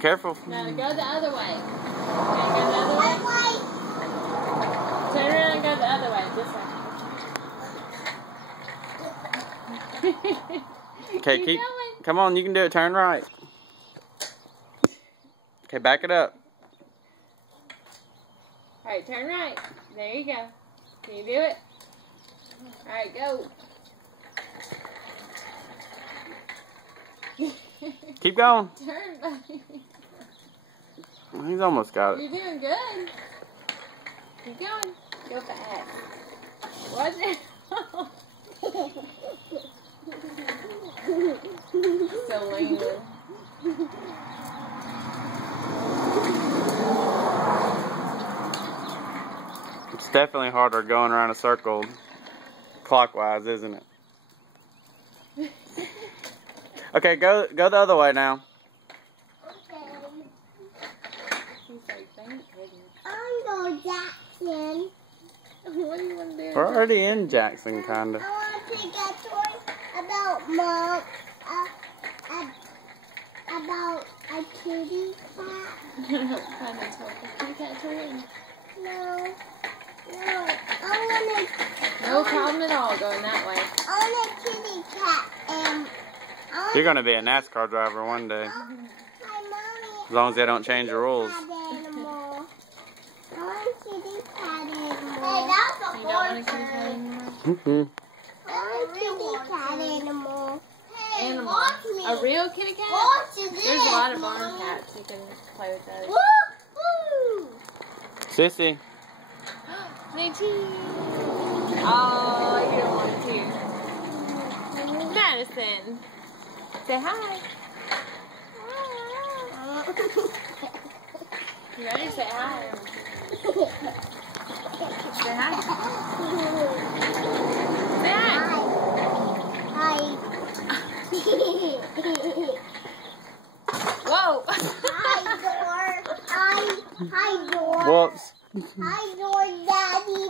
Careful. No, go the other way. Okay, go the other way. Turn around and go the other way. This way. Okay, keep going. Come on, you can do it. Turn right. Okay, back it up. Alright, turn right. There you go. Can you do it? Alright, go. Keep going. Turn, buddy. He's almost got it. You're doing good. Keep going. Go fast. Watch it. So lame. It's definitely harder going around a circle clockwise, isn't it? Okay, go the other way now. I'm going Jackson. What do you want to do? We're already in Jackson, kinda. I want to take a toy about Mom. About a kitty cat. No. I No problem at all going that way. want a kitty cat. You're gonna be a NASCAR driver one day, Hi, Mommy. as long as they don't change the rules. I want a kitty cat animal. You don't want to keep that anymore? I want a kitty cat animal. Animal. A real kitty cat? There's a lot of barn cats. You can play with those. Woo! Sissy. Nikki. Oh, you don't want to. Madison. Say hi. You ready to say hi? Say hi. Say hi. Hi. Whoa. Hi, Door. Hi, Door. Whoops. Hi, Door, Daddy.